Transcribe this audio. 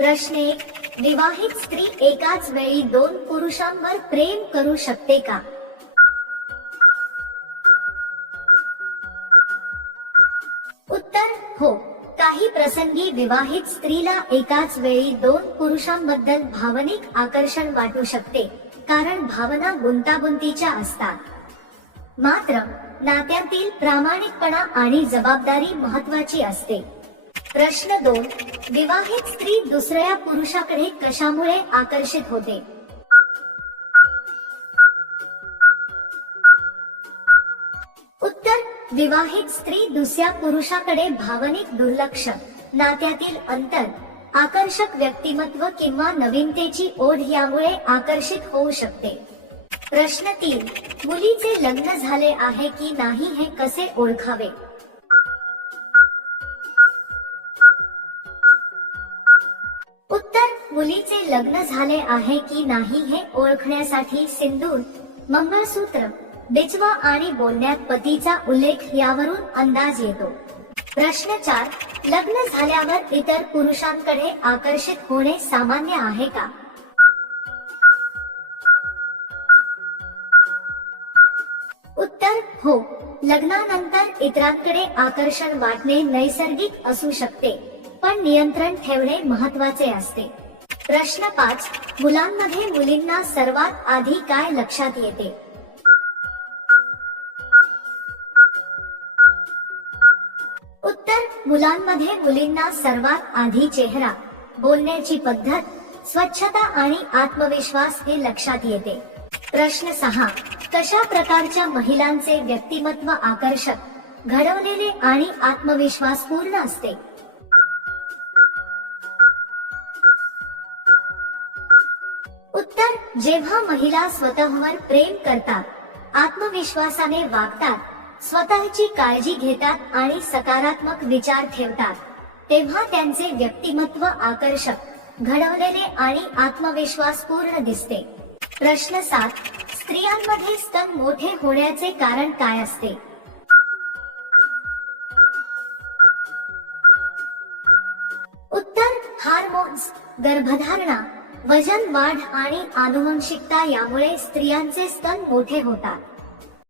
प्रश्न 1. विवाहित स्त्री एकाच वेळी 2 पुरुषांवर प्रेम करू शकते का? उत्तर हो. काही प्रसंगी विवाहित स्त्रीला एकाच वेळी 2 पुरुषांबद्दल भावनिक आकर्षण वाटू शकते, कारण भावना गुंतागुंतीच्या असतात. मात्र नात्यातील प्रामाणिकपणा आणि जबाबदारी महत्त्वाची असते. प्रश्न 2. विवाहित स्त्री दुसऱ्या पुरुषाकडे कशामुळे आकर्षित होते? उत्तर विवाहित स्त्री दुसऱ्या पुरुषाकडे भावनिक दुर्लक्ष, नात्यातील अंतर, आकर्षक व्यक्तिमत्व किंवा नवीनतेची ओढ यामुळे आकर्षित होऊ शकते. प्रश्न 3. मुलीचे लग्न झाले आहे की नाही हे कसे ओळखावे? उत्तर मुलीचे लग्न झाले आहे की नाही हे ओळखण्यासाठी सिंदूर, मंगळसूत्र, बिछवा आणि बोलण्यात पतीचा उल्लेख यावरून अंदाज येतो. प्रश्न 4. लग्न झाल्यावर इतर पुरुषांकडे आकर्षित होणे सामान्य आहे का? उत्तर हो. लग्नानंतर इतरांकडे आकर्षण वाटणे नैसर्गिक असू शकते, पण नियंत्रण ठेवणे महत्त्वाचे असते. प्रश्न 5. मुलांमध्ये मुलींना सर्वात आधी काय लक्षात येते? उत्तर मुलांमध्ये मुलींना सर्वात आधी चेहरा, बोलण्याची पद्धत, स्वच्छता आणि आत्मविश्वास हे लक्षात येते. प्रश्न 6. कशा प्रकारच्या महिलांचे व्यक्तिमत्व आकर्षक, घडवलेले आणि आत्मविश्वासपूर्ण असते? उत्तर जेव्हा महिला स्वतःवर प्रेम करतात, आत्मविश्वासाने वागतात, स्वतःची काळजी घेतात आणि सकारात्मक विचार ठेवतात, तेव्हा त्यांचे व्यक्तिमत्व आकर्षक, घडवलेले आणि आत्मविश्वासपूर्ण दिसते. प्रश्न 7. स्त्रियांमध्ये स्तन मोठे होण्याचे कारण काय असते? उत्तर हार्मोन्स, गर्भधारणा, वजन वाढ आणि आनुवंशिकता यामुळे स्त्रियांचे स्तन मोठे होतात.